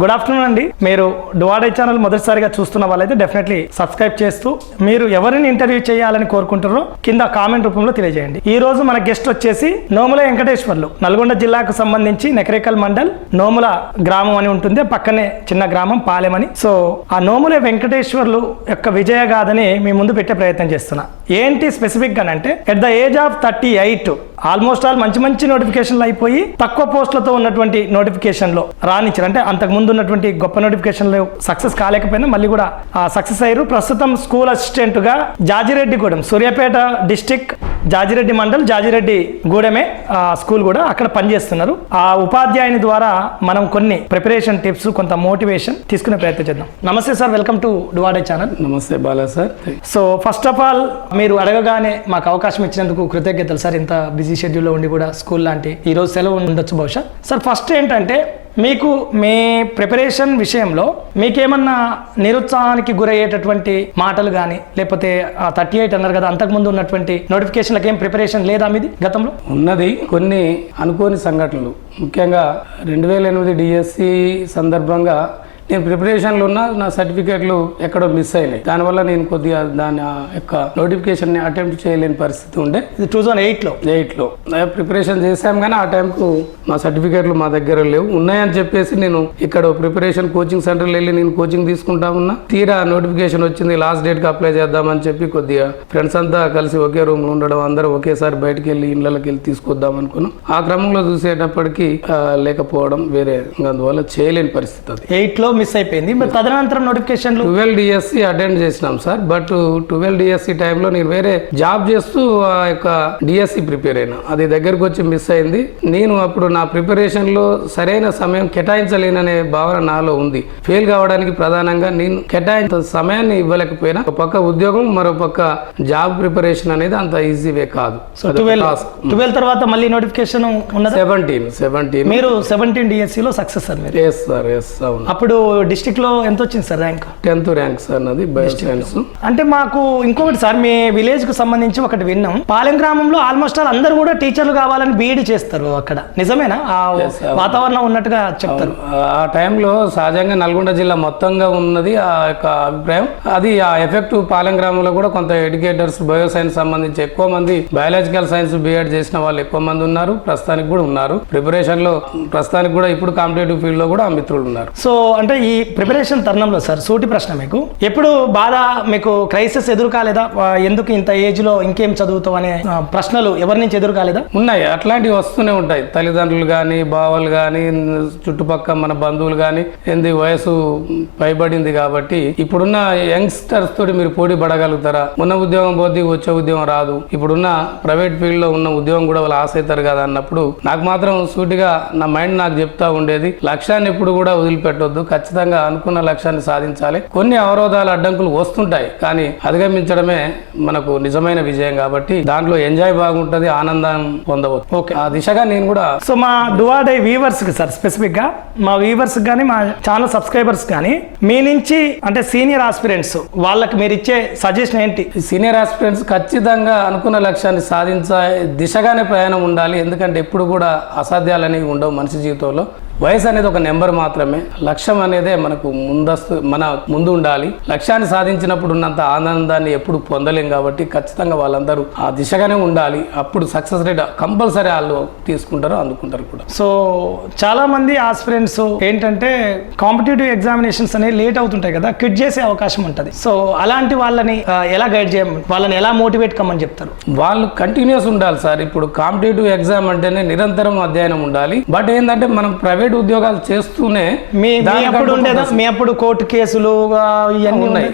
Good afternoon అండి. మీరు డువాడే channel మొదటిసారిగా చూస్తున్న వాళ్ళైతే డెఫినెట్లీ సబ్స్క్రైబ్ చేస్తూ మీరు ఎవరిని ఇంటర్వ్యూ చేయాలని కోరుకుంటారో కింద కామెంట్ రూపంలో తెలియజేయండి. ఈ రోజు మన గెస్ట్ వచ్చేసి నోముల వెంకటేశ్వర్లు. నల్గొండ జిల్లాకు సంబంధించి నెకరేకల్ మండల్ నోముల గ్రామం అని ఉంటుంది. పక్కనే చిన్న గ్రామం పాలెమని సో ఆ నోముల వెంకటేశ్వర్లు యొక్క విజయగాథని మీ ముందు పెట్టే ప్రయత్నం చేస్తున్నా. ఏంటి స్పెసిఫిక్గా అంటే at the age of thirty eight almost all మంచి మంచి నోటిఫికేషన్లు అయిపోయి తక్కువ పోస్టులతో ఉన్నటువంటి నోటిఫికేషన్లో రాణించారు. అంటే అంతకుముందు ముందు ఉన్నటువంటి గొప్ప నోటిఫికేషన్లు సక్సెస్ కాలేకపోయినా మళ్ళీ కూడా సక్సెస్ అయ్యారు. ప్రస్తుతం స్కూల్ అసిస్టెంట్గా జాజిరెడ్డిగూడెం సూర్యాపేట డిస్టిక్ జాజిరెడ్డి మండల్ జాజిరెడ్డి గూడెమే స్కూల్ కూడా అక్కడ పనిచేస్తున్నారు. ఆ ఉపాధ్యాయుని ద్వారా మనం కొన్ని ప్రిపరేషన్ టిప్స్ కొంత మోటివేషన్ తీసుకునే ప్రయత్నం చేద్దాం. నమస్తే సార్ వెల్కమ్ టు డువాడే ఛానల్ నమస్తే Bala sir. So first of all మీరు అడగగానే మాకు అవకాశం ఇచ్చినందుకు కృతజ్ఞతలు సార్. ఇంత బిజీ షెడ్యూల్లో ఉండి కూడా స్కూల్ లాంటి ఈ రోజు సెలవు ఉండొచ్చు బహుశా. సార్ ఫస్ట్ ఏంటంటే మీకు మీ ప్రిపరేషన్ విషయంలో మీకేమన్నా నిరుత్సాహానికి గురయ్యేటటువంటి మాటలు కానీ లేకపోతే థర్టీ ఎయిట్ అన్నారు కదా అంతకుముందు ఉన్నటువంటి నోటిఫికేషన్లకు ఏం ప్రిపరేషన్ లేదా మీది గతంలో? ఉన్నది కొన్ని అనుకోని సంఘటనలు. ముఖ్యంగా రెండు వేల ఎనిమిది డిఎస్సి సందర్భంగా నేను ప్రిపరేషన్లో ఉన్న నా సర్టిఫికేట్లు ఎక్కడో మిస్ అయినాయి దానివల్ల నేను కొద్దిగా దాని యొక్క నోటిఫికేషన్ని అటెంప్ట్ చేయలేని పరిస్థితి ఉండే. ఇది టూ థౌజండ్ ఎయిట్లో ఎయిట్లో ప్రిపరేషన్ చేశాం కానీ ఆ టైంకు మా సర్టిఫికేట్లు మా దగ్గర లేవు. ఉన్నాయని చెప్పేసి నేను ఇక్కడ ప్రిపరేషన్ కోచింగ్ సెంటర్లో వెళ్ళి నేను కోచింగ్ తీసుకుంటా ఉన్నా. తీరా నోటిఫికేషన్ వచ్చింది లాస్ట్ డేట్కి అప్లై చేద్దామని చెప్పి కొద్దిగా ఫ్రెండ్స్ అంతా కలిసి ఒకే రూమ్లో ఉండడం అందరూ ఒకేసారి బయటికి వెళ్ళి ఇళ్ళకి వెళ్ళి తీసుకొద్దాం అనుకున్నాం. ఆ క్రమంలో చూసేటప్పటికి లేకపోవడం వేరే. అందువల్ల చేయలేని పరిస్థితి అది. ఎయిట్లో మిస్ అయిపోయింది. మరి తదనంతరం నోటిఫికేషన్లు ట్వెల్వ్ డిఎస్సి అటెండ్ చేసినాం సార్. బట్ ట్వెల్వ్ డిఎస్సి టైంలో నేను వేరే జాబ్ చేస్తూ ఆ యొక్క డిఎస్సి ప్రిపేర్ అయినా. అది దగ్గరకు వచ్చి మిస్ అయింది. నేను అప్పుడు నా ప్రిపరేషన్లో సరైన సమయం కేటాయించలేననే భావన నాలో ఉంది. ఫెయిల్ కావడానికి ప్రధానంగా నేను కేటాయించిన సమయాన్ని ఇవ్వలేకపోయినా. ఒక పక్క ఉద్యోగం మరో పక్క జాబ్ ప్రిపరేషన్ అనేది అంత ఈజీ వే కాదు. ట్వెల్వ్ తర్వాత మళ్ళీ నోటిఫికేషన్ సెవెంటీన్ సెవెంటీన్ మీరు సెవెంటీన్ డిఎస్సిలో సక్సెస్ సార్ మీరు? ఎస్ సార్ ఎస్ అవును. అప్పుడు డిస్టిక్లో ఎంత వచ్చింది sir rank tenth rank sir నాది సైన్స్. అంటే మాకు ఇంకొకటి సార్ మీ విలేజ్కు సంబంధించి ఒకటి విన్నాం. పాలెం గ్రామంలో ఆల్మోస్ట్ ఆల్ అందరూ కూడా టీచర్లు కావాలని బీఈడి చేస్తారు అక్కడ. నిజమేనా? ఆ వాతావరణం ఉన్నట్టుగా చెప్తారు. ఆ టైంలో సహజంగా నల్గొండ జిల్లా మొత్తంగా ఉన్నది ఆ యొక్క అభిప్రాయం. అది ఆ ఎఫెక్ట్ పాలెం గ్రామంలో కూడా కొంత ఎడ్యుకేటర్స్ బయో సైన్స్ సంబంధించి ఎక్కువ మంది బయాలజికల్ సైన్స్ బిఎడ్ చేసిన వాళ్ళు ఎక్కువ మంది ఉన్నారు ప్రస్తుతానికి కూడా ఉన్నారు. ప్రిపరేషన్లో ప్రస్తుతానికి కూడా ఇప్పుడు కాంపిటేటివ్ ఫీల్డ్లో కూడా ఆ మిత్రులు ఉన్నారు. సో అంటే ఈ ప్రిపరేషన్ తరుణంలో సార్ సూటి ప్రశ్న మీకు. ఎప్పుడు బాధ మీకు క్రైసిస్ ఎదురు కాలేదా ఎందుకు ఇంత ఏజ్లో ఇంకేం చదువుతావు అనే ప్రశ్నలు ఎవరి నుంచి ఎదురు కాలేదా ఉన్నాయి. అట్లాంటివి వస్తూనే ఉంటాయి. తల్లిదండ్రులు కానీ బావలు కానీ చుట్టుపక్కల మన బంధువులు కానీ ఎందు వయసు పైబడింది కాబట్టి ఇప్పుడున్న యంగ్స్టర్స్ తోటి మీరు పోటీ పడగలుగుతారా? ఉన్న ఉద్యోగం పోతే వచ్చే ఉద్యోగం రాదు. ఇప్పుడున్న ప్రైవేట్ ఫీల్డ్లో ఉన్న ఉద్యోగం కూడా వాళ్ళు ఆశ అవుతారు కదా అన్నప్పుడు నాకు మాత్రం సూటిగా నా మైండ్ నాకు చెప్తా ఉండేది లక్ష్యాన్ని ఎప్పుడు కూడా వదిలిపెట్టొద్దు ఖచ్చితంగా అనుకున్న లక్ష్యాన్ని సాధించాలి. కొన్ని అవరోధాలు అడ్డంకులు వస్తుంటాయి కానీ అధిగమించడమే మనకు నిజమైన విజయం కాబట్టి దాంట్లో ఎంజాయ్ బాగుంటది ఆనందం పొందవచ్చు. ఓకే ఆ దిశగా నేను కూడా సో మా డువాడై వ్యూవర్స్కి సార్ స్పెసిఫిక్గా. మా వ్యూవర్స్ కానీ మా ఛానల్ సబ్స్క్రైబర్స్ కానీ మీ నుంచి అంటే సీనియర్ ఆస్పిరెంట్స్ వాళ్ళకి మీరు ఇచ్చే సజెషన్ ఏంటి? సీనియర్ ఆస్పిరెంట్స్ ఖచ్చితంగా అనుకున్న లక్ష్యాన్ని సాధించే దిశగానే ప్రయాణం ఉండాలి. ఎందుకంటే ఎప్పుడు కూడా అసాధ్యాలు అనేవి ఉండవు మనిషి జీవితంలో. వయసు అనేది ఒక నెంబర్ మాత్రమే. లక్ష్యం అనేదే మనకు ముందస్తు మన ముందు ఉండాలి లక్ష్యాన్ని సాధించినప్పుడు ఉన్నంత ఆనందాన్ని ఎప్పుడు పొందలేం కాబట్టి ఖచ్చితంగా వాళ్ళందరూ ఆ దిశగానే ఉండాలి. అప్పుడు సక్సెస్ రేట్ కంపల్సరీ వాళ్ళు తీసుకుంటారు అందుకుంటారు కూడా. సో చాలా మంది ఆస్పిరెంట్స్ ఏంటంటే కాంపిటేటివ్ ఎగ్జామినేషన్స్ అనేవి లేట్ అవుతుంటాయి కదా క్విట్ చేసే అవకాశం ఉంటుంది. సో అలాంటి వాళ్ళని ఎలా గైడ్ చేయమని వాళ్ళని ఎలా మోటివేట్ కమ్మని చెప్తారు? వాళ్ళు కంటిన్యూస్ ఉండాలి సార్. ఇప్పుడు కాంపిటేటివ్ ఎగ్జామ్ అంటేనే నిరంతరం అధ్యయనం ఉండాలి. బట్ ఏంటంటే మనం ప్రైవేట్ ఉద్యోగాలు చేస్తూనే మీ అప్పుడు ఉండేదా? మీ అప్పుడు కోర్టు కేసులు ఇవన్నీ ఉన్నాయి.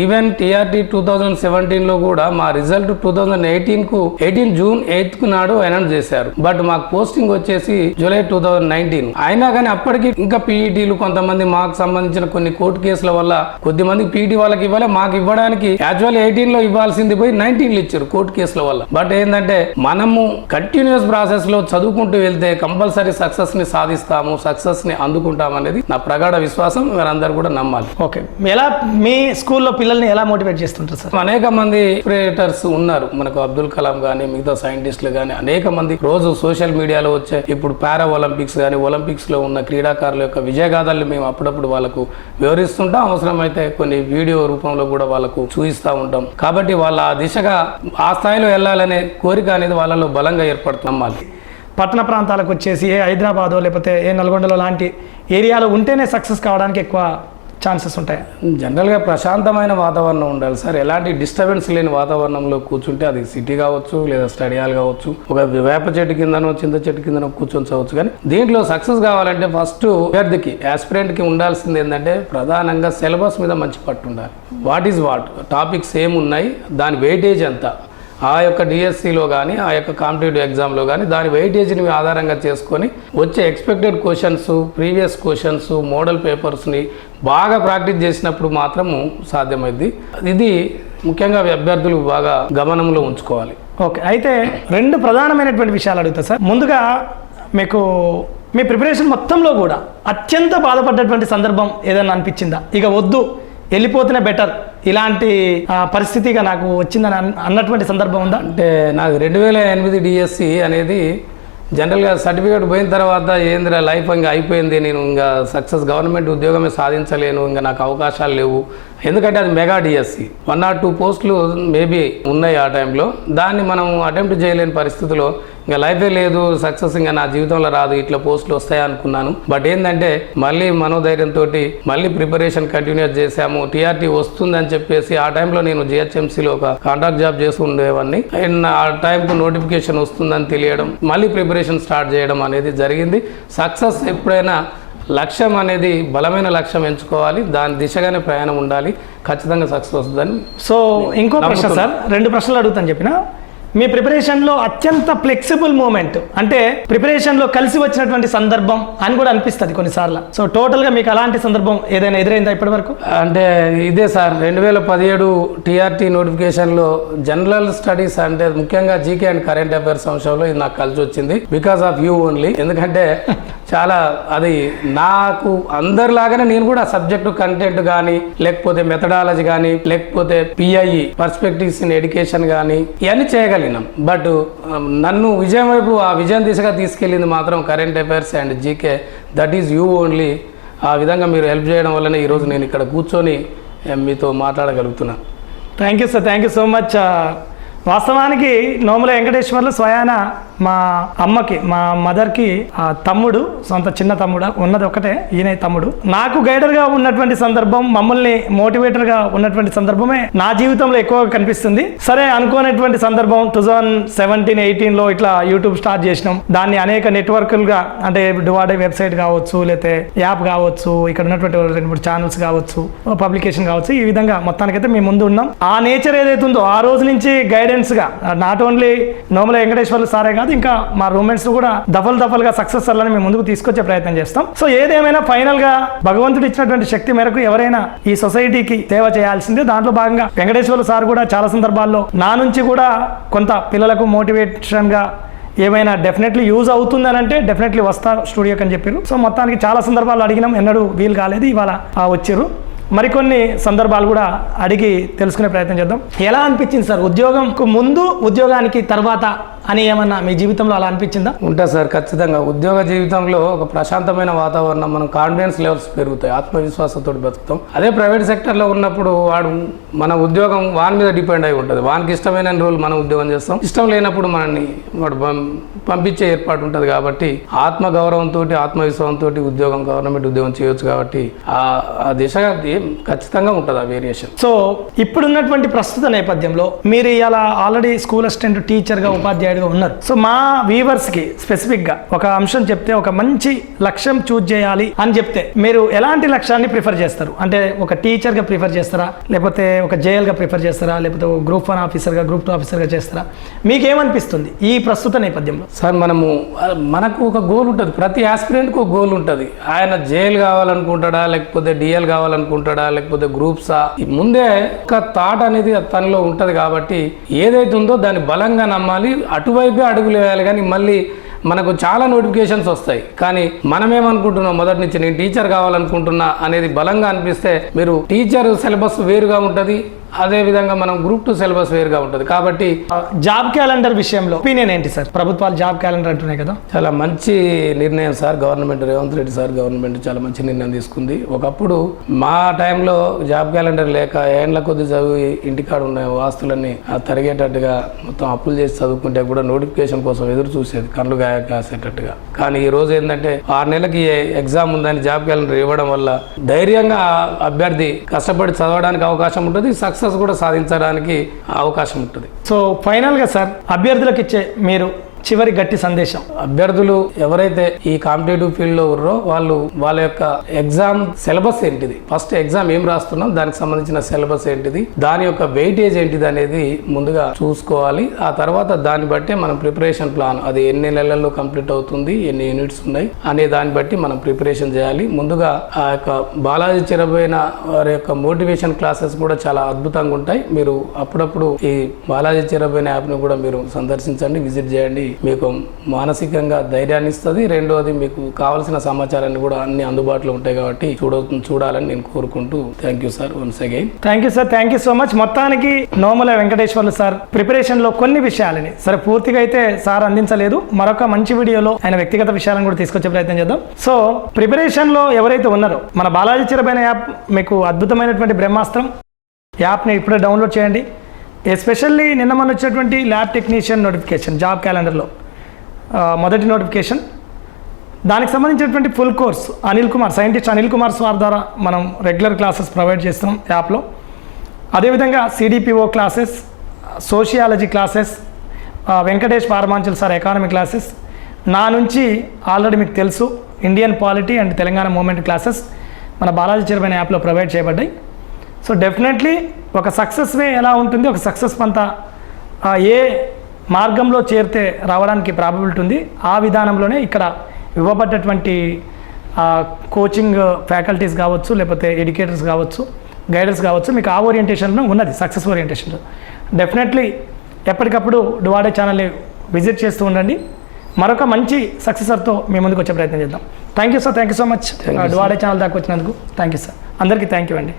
ఈవెన్ టీఆర్టీ టూ థౌజండ్ సెవెంటీన్లో కూడా మా రిజల్ట్ టూ థౌజండ్ ఎయిటీన్కు ఎయిటీన్ జూన్ ఎయిత్కు నాడు అనౌన్స్ చేశారు. బట్ మాకు పోస్టింగ్ వచ్చేసి జూలై టూ థౌజండ్ నైన్టీన్. అయినా కానీ అప్పటికి ఇంకా పీఈటీలు కొంతమంది మాకు సంబంధించిన కొన్ని కోర్టు కేసుల వల్ల కొద్ది మంది పీఈటీ వాళ్ళకి ఇవ్వాలి మాకు ఇవ్వడానికి యాక్చువల్ ఎయిటీన్లో ఇవ్వాల్సింది పోయి నైన్టీన్లో ఇచ్చారు కోర్టు కేసుల వల్ల. బట్ ఏంటంటే మనము కంటిన్యూస్ ప్రాసెస్లో చదువుకుంటూ వెళ్తే కంపల్సరీ సక్సెస్ని సాధిస్తాము సక్సెస్ని అందుకుంటాం అనేది నా ప్రగాఢ విశ్వాసం మీరందరూ కూడా నమ్మాలి. ఓకే. ఎలా మీ స్కూల్లో పిల్లల్ని ఎలా మోటివేట్ చేస్తుంటారు సార్? అనేక మంది క్రియేటర్స్ ఉన్నారు. మనకు అబ్దుల్ కలాం కానీ మిగతా సైంటిస్టులు కానీ అనేక మంది రోజు సోషల్ మీడియాలో వచ్చే ఇప్పుడు పారా ఒలింపిక్స్ కానీ ఒలింపిక్స్లో ఉన్న క్రీడాకారుల యొక్క విజయగాథల్ని మేము అప్పుడప్పుడు వాళ్ళకు వివరిస్తుంటాం. అవసరమైతే కొన్ని వీడియో రూపంలో కూడా వాళ్ళకు చూపిస్తూ ఉంటాం. కాబట్టి వాళ్ళ ఆ దిశగా ఆ స్థాయిలో వెళ్ళాలనే కోరిక అనేది వాళ్ళలో బలంగా ఏర్పడుతుంది. నమ్మాలి. పట్టణ ప్రాంతాలకు వచ్చేసి ఏ హైదరాబాదో లేకపోతే ఏ నల్గొండలో లాంటి ఏరియాలో ఉంటేనే సక్సెస్ కావడానికి ఎక్కువ ఛాన్సెస్ ఉంటాయి. జనరల్గా ప్రశాంతమైన వాతావరణం ఉండాలి సార్. ఎలాంటి డిస్టర్బెన్స్ లేని వాతావరణంలో కూర్చుంటే అది సిటీ కావచ్చు లేదా స్టడీ హాల్ కావచ్చు ఒక వేప చెట్టు కిందనో చింత చెట్టు కిందనో కూర్చొని కానీ దీంట్లో సక్సెస్ కావాలంటే ఫస్ట్ అభ్యర్థికి యాస్పిరెంట్కి ఉండాల్సింది ఏంటంటే ప్రధానంగా సిలబస్ మీద మంచి పట్టు ఉండాలి. What is what? టాపిక్స్ ఏమున్నాయి? దాని వెయిటేజ్ ఎంత? ఆ యొక్క డిఎస్సిలో కానీ ఆ యొక్క కాంపిటేటివ్ ఎగ్జామ్లో కానీ దాని వెయిటేజ్ని ఆధారంగా చేసుకొని వచ్చే expected questions previous questions model పేపర్స్ని బాగా ప్రాక్టీస్ చేసినప్పుడు మాత్రము సాధ్యమైంది ఇది ముఖ్యంగా అభ్యర్థులు బాగా గమనంలో ఉంచుకోవాలి. ఓకే. అయితే రెండు ప్రధానమైనటువంటి విషయాలు అడుగుతా సార్. ముందుగా మీకు మీ ప్రిపరేషన్ మొత్తంలో కూడా అత్యంత బాధపడ్డటువంటి సందర్భం ఏదైనా అనిపించిందా? ఇక వద్దు. వెళ్ళిపోతేనే బెటర్ ఇలాంటి ఆ, పరిస్థితిగా నాకు వచ్చిందని అన్నటువంటి సందర్భం ఉందా? అంటే నాకు రెండు వేల ఎనిమిది డిఎస్సి అనేది జనరల్గా సర్టిఫికేట్ పోయిన తర్వాత ఏందిరా లైఫ్ ఇంకా అయిపోయింది నేను ఇంకా సక్సెస్ గవర్నమెంట్ ఉద్యోగమే సాధించలేను ఇంకా నాకు అవకాశాలు లేవు. ఎందుకంటే అది mega DSC one or two పోస్టులు మేబీ ఉన్నాయి ఆ టైంలో దాన్ని మనం అటెంప్ట్ చేయలేని పరిస్థితిలో ఇంకా లైఫే లేదు సక్సెస్ ఇంకా నా జీవితంలో రాదు ఇట్లా పోస్టులు వస్తాయి అనుకున్నాను. బట్ ఏంటంటే మళ్ళీ మనోధైర్యంతో మళ్ళీ ప్రిపరేషన్ కంటిన్యూ చేశాము టీఆర్టీ వస్తుందని చెప్పేసి ఆ టైంలో నేను జిహెచ్ఎంసీలో ఒక కాంట్రాక్ట్ జాబ్ చేస్తూ ఉండేవాడిని అండ్ ఆ టైంకు నోటిఫికేషన్ వస్తుందని తెలియడం మళ్ళీ ప్రిపరేషన్ స్టార్ట్ చేయడం అనేది జరిగింది. సక్సెస్ ఎప్పుడైనా లక్ష్యం అనేది బలమైన లక్ష్యం ఎంచుకోవాలి దాని దిశగానే ప్రయాణం ఉండాలి ఖచ్చితంగా సక్సెస్ వస్తుందని సో ఇంకో ప్రశ్న సార్ రెండు ప్రశ్నలు అడుగుతాను చెప్పిన? మీ ప్రిపరేషన్లో అత్యంత ఫ్లెక్సిబుల్ మూమెంట్. అంటే ప్రిపరేషన్లో కలిసి వచ్చినటువంటి సందర్భం అని కూడా అనిపిస్తుంది కొన్నిసార్లు. సో టోటల్గా మీకు అలాంటి సందర్భం ఏదైనా ఎదురైందా ఇప్పటి వరకు అంటే ఇదే సార్ రెండు వేల పదిహేడు టీఆర్టీ నోటిఫికేషన్లో జనరల్ స్టడీస్ అంటే ముఖ్యంగా జీకే అండ్ కరెంట్ అఫైర్స్ అంశంలో ఇది నాకు కలిసి వచ్చింది. Because of you only. ఎందుకంటే చాలా అది నాకు అందరిలాగానే నేను కూడా సబ్జెక్టు కంటెంట్ కానీ లేకపోతే మెథడాలజీ కానీ లేకపోతే పిఐఈ పర్స్పెక్టివ్స్ ఇన్ ఎడ్యుకేషన్ కానీ ఇవన్నీ చేయగలిగినాం బట్ um, నన్ను విజయం వైపు ఆ విజయం దిశగా తీసుకెళ్ళింది మాత్రం current affairs and GK that is you only ఆ విధంగా మీరు హెల్ప్ చేయడం వల్లనే ఈరోజు నేను ఇక్కడ కూర్చొని మీతో మాట్లాడగలుగుతున్నాను. Thank you sir thank you so much వాస్తవానికి నోముల వెంకటేశ్వర్లు స్వయాన మా అమ్మకి మా మదర్కి తమ్ముడు సొంత చిన్న తమ్ముడు ఉన్నది ఒకటే ఈయన తమ్ముడు. నాకు గైడర్గా ఉన్నటువంటి సందర్భం మమ్మల్ని మోటివేటర్గా ఉన్నటువంటి సందర్భమే నా జీవితంలో ఎక్కువగా కనిపిస్తుంది. సరే అనుకోనటువంటి సందర్భం టూ థౌజండ్ సెవెంటీన్ ఎయిటీన్లో ఇట్లా యూట్యూబ్ స్టార్ట్ చేసినాం. దాన్ని అనేక నెట్వర్క్లుగా అంటే డివాడే వెబ్సైట్ కావచ్చు లేకపోతే యాప్ కావచ్చు ఇక్కడ ఉన్నటువంటి రెండు మూడు ఛానల్స్ కావచ్చు పబ్లికేషన్ కావచ్చు ఈ విధంగా మొత్తానికైతే మేము ముందు ఉన్నాం. ఆ నేచర్ ఏదైతే ఉందో ఆ రోజు నుంచి గైడ్ గైడెన్స్గా నాట్ ఓన్లీ నోముల వెంకటేశ్వర్లు సారే కాదు ఇంకా మా రూమ్మేట్స్ కూడా దఫలు దఫలుగా సక్సెస్ అవ్వాలని మేము ముందుకు తీసుకొచ్చే ప్రయత్నం చేస్తాం. సో ఏదేమైనా ఫైనల్గా భగవంతుడు ఇచ్చినటువంటి శక్తి మేరకు ఎవరైనా ఈ సొసైటీకి సేవ చేయాల్సిందే. దాంట్లో భాగంగా వెంకటేశ్వర్లు సార్ కూడా చాలా సందర్భాల్లో నా నుంచి కూడా కొంత పిల్లలకు మోటివేషన్గా ఏమైనా డెఫినెట్లీ యూజ్ అవుతుందని అంటే డెఫినెట్లీ వస్తా స్టూడియోకి అని చెప్పారు. సో మొత్తానికి చాలా సందర్భాలు అడిగినాం. ఎన్నడూ వీలు కాలేదు. ఇవాళ వచ్చారు. మరికొన్ని సందర్భాలు కూడా అడిగి తెలుసుకునే ప్రయత్నం చేద్దాం. ఎలా అనిపించింది సార్ ఉద్యోగంకు ముందు ఉద్యోగానికి తర్వాత అని ఏమన్నా మీ జీవితంలో అలా అనిపించిందా? ఉంటుంది సార్ ఖచ్చితంగా. ఉద్యోగ జీవితంలో ఒక ప్రశాంతమైన వాతావరణం మనం కాన్ఫిడెన్స్ లెవెల్స్ పెరుగుతాయి. ఆత్మవిశ్వాసంతో బతుకుతాం అదే ప్రైవేట్ సెక్టర్లో ఉన్నప్పుడు వాడు మన ఉద్యోగం వాని మీద డిపెండ్ అయి ఉంటుంది. వానికి ఇష్టమైన రోజులు మనం ఉద్యోగం చేస్తాం. ఇష్టం లేనప్పుడు మనల్ని వాడు పంపించే ఏర్పాటు ఉంటుంది కాబట్టి ఆత్మ గౌరవంతో ఆత్మవిశ్వాసంతో ఉద్యోగం గవర్నమెంట్ ఉద్యోగం చేయొచ్చు కాబట్టి ఆ ఆ దిశగా ఖచ్చితంగా ఉంటుంది ఆ వేరియేషన్ సో ఇప్పుడున్నటువంటి ప్రస్తుత నేపథ్యంలో మీరు ఇలా ఆల్రెడీ స్కూల్ అసిస్టెంట్ టీచర్గా గైడ్గా ఉన్నారు. సో మా వీవర్స్కి స్పెసిఫిక్గా ఒక అంశం చెప్తే ఒక మంచి లక్ష్యం చూజ్ చేయాలి అని చెప్తే మీరు ఎలాంటి లక్ష్యాన్ని ప్రిఫర్ చేస్తారు? అంటే ఒక టీచర్గా ప్రిఫర్ చేస్తారా? లేకపోతే ఒక జేఎల్గా ప్రిఫర్ చేస్తారా? లేకపోతే గ్రూప్ వన్ ఆఫీసర్గా గ్రూప్ టూ ఆఫీసర్గా చేస్తారా? మీకేమనిపిస్తుంది ఈ ప్రస్తుత నేపథ్యంలో? సార్ మనము మనకు ఒక గోల్ ఉంటుంది. ప్రతి ఆస్పిరెంట్కి ఒక గోల్ ఉంటుంది. ఆయన జైలు కావాలనుకుంటాడా? లేకపోతే డిఎల్ కావాలనుకుంటాడా? లేకపోతే గ్రూప్సా ముందే ఒక థాట్ అనేది తనలో ఉంటుంది కాబట్టి ఏదైతే ఉందో దాన్ని బలంగా నమ్మాలి అటువైపే అడుగులు వేయాలి కానీ మళ్ళీ మనకు చాలా నోటిఫికేషన్స్ వస్తాయి. కానీ మనమేమనుకుంటున్నాం? మొదటి నుంచి నేను టీచర్ కావాలనుకుంటున్నా అనేది బలంగా అనిపిస్తే మీరు టీచర్ సిలబస్ వేరుగా ఉంటుంది. అదే విధంగా మనం గ్రూప్ టూ సిలబస్ వేరుగా ఉంటుంది. కాబట్టి జాబ్ క్యాలెండర్ విషయంలో ఒపీనియన్ ఏంటి సార్? ప్రభుత్వాలు జాబ్ క్యాలెండర్ అంటున్నాయి కదా. చాలా మంచి నిర్ణయం sir government Revanth Reddy sir government చాలా మంచి నిర్ణయం తీసుకుంది. ఒకప్పుడు మా టైంలో జాబ్ క్యాలెండర్ లేక ఏండ్ల కొద్ది చదివి ఇంటికాడ ఉన్న ఆస్తులన్నీ తరిగేటట్టుగా మొత్తం అప్పులు చేసి చదువుకుంటే కూడా నోటిఫికేషన్ కోసం ఎదురు చూసేది కళ్ళు గాయ కాసేటట్టుగా. కానీ ఈ రోజు ఏంటంటే ఆరు నెలలకి ఎగ్జామ్ ఉందని జాబ్ క్యాలెండర్ ఇవ్వడం వల్ల ధైర్యంగా అభ్యర్థి కష్టపడి చదవడానికి అవకాశం ఉంటుంది సక్సెస్ కూడా సాధించడానికి అవకాశం ఉంటుంది. సో ఫైనల్గా సార్ అభ్యర్థులకు ఇచ్చే మీరు చివరి గట్టి సందేశం. అభ్యర్థులు ఎవరైతే ఈ కాంపిటేటివ్ ఫీల్డ్లో ఉన్నారో వాళ్ళు వాళ్ళ యొక్క ఎగ్జామ్ సిలబస్ ఏంటిది? ఫస్ట్ ఎగ్జామ్ ఏం రాస్తున్నాం? దానికి సంబంధించిన సిలబస్ ఏంటిది? దాని యొక్క వెయిటేజ్ ఏంటిది అనేది ముందుగా చూసుకోవాలి. ఆ తర్వాత దాన్ని బట్టి మనం ప్రిపరేషన్ ప్లాన్. అది ఎన్ని నెలల్లో కంప్లీట్ అవుతుంది? ఎన్ని యూనిట్స్ ఉన్నాయి? అనే దాన్ని బట్టి మనం ప్రిపరేషన్ చేయాలి. ముందుగా ఆ యొక్క బాలాజీ చిరబోయిన వారి యొక్క మోటివేషన్ క్లాసెస్ కూడా చాలా అద్భుతంగా ఉంటాయి. మీరు అప్పుడప్పుడు ఈ బాలాజీ చిరబోయిన యాప్ను కూడా మీరు సందర్శించండి విజిట్ చేయండి. మీకు మానసికంగా ధైర్యాన్ని ఇస్తుంది. రెండోది మీకు కావాల్సిన సమాచారాన్ని కూడా అన్ని అందుబాటులో ఉంటాయి కాబట్టి చూడ చూడాలని నేను కోరుకుంటూ thank you sir once again. Thank you sir thank you so much. మొత్తానికి నోముల వెంకటేశ్వర్లు సార్ ప్రిపరేషన్లో కొన్ని విషయాలని. సరే పూర్తిగా అయితే సార్ అందించలేదు. మరొక మంచి వీడియోలో ఆయన వ్యక్తిగత విషయాలను కూడా తీసుకొచ్చే ప్రయత్నం చేద్దాం. సో ప్రిపరేషన్లో ఎవరైతే ఉన్నారో మన బాలాజీ చిరబైన యాప్ మీకు అద్భుతమైనటువంటి బ్రహ్మాస్త్రం. యాప్ని ఇప్పుడే డౌన్లోడ్ చేయండి. ఎస్పెషల్లీ నిన్న మన వచ్చినటువంటి ల్యాబ్ టెక్నీషియన్ నోటిఫికేషన్ జాబ్ క్యాలెండర్లో. మొదటి నోటిఫికేషన్. దానికి సంబంధించినటువంటి full course Anil Kumar scientist Anil Kumar sir ద్వారా మనం రెగ్యులర్ క్లాసెస్ ప్రొవైడ్ చేస్తున్నాం యాప్లో. అదేవిధంగా CDPO classes sociology classes Venkatesh Paramanchal sir economy classes. నా నుంచి ఆల్రెడీ మీకు తెలుసు Indian polity and Telangana movement classes మన బాలాజీ చిరమైన యాప్లో ప్రొవైడ్ చేయబడ్డాయి. సో డెఫినెట్లీ ఒక సక్సెస్ వే ఎలా ఉంటుంది? ఒక సక్సెస్ పంత ఏ మార్గంలో చేరితే రావడానికి ప్రాబిలిటీ ఉంది? ఆ విధానంలోనే ఇక్కడ ఇవ్వబడ్డటువంటి కోచింగ్ ఫ్యాకల్టీస్ కావచ్చు లేకపోతే ఎడ్యుకేటర్స్ కావచ్చు గైడర్స్ కావచ్చు మీకు ఆ ఓరియంటేషన్లో ఉన్నది సక్సెస్ ఓరియంటేషన్లో డెఫినెట్లీ ఎప్పటికప్పుడు డువాడే ఛానల్ని విజిట్ చేస్తూ ఉండండి. మరొక మంచి సక్సెసర్తో మీ ముందుకు వచ్చే ప్రయత్నం చేద్దాం. Thank you sir thank you so much డువాడే channel దాకా వచ్చినందుకు థ్యాంక్ యూ సార్ అందరికీ థ్యాంక్ యూ అండి.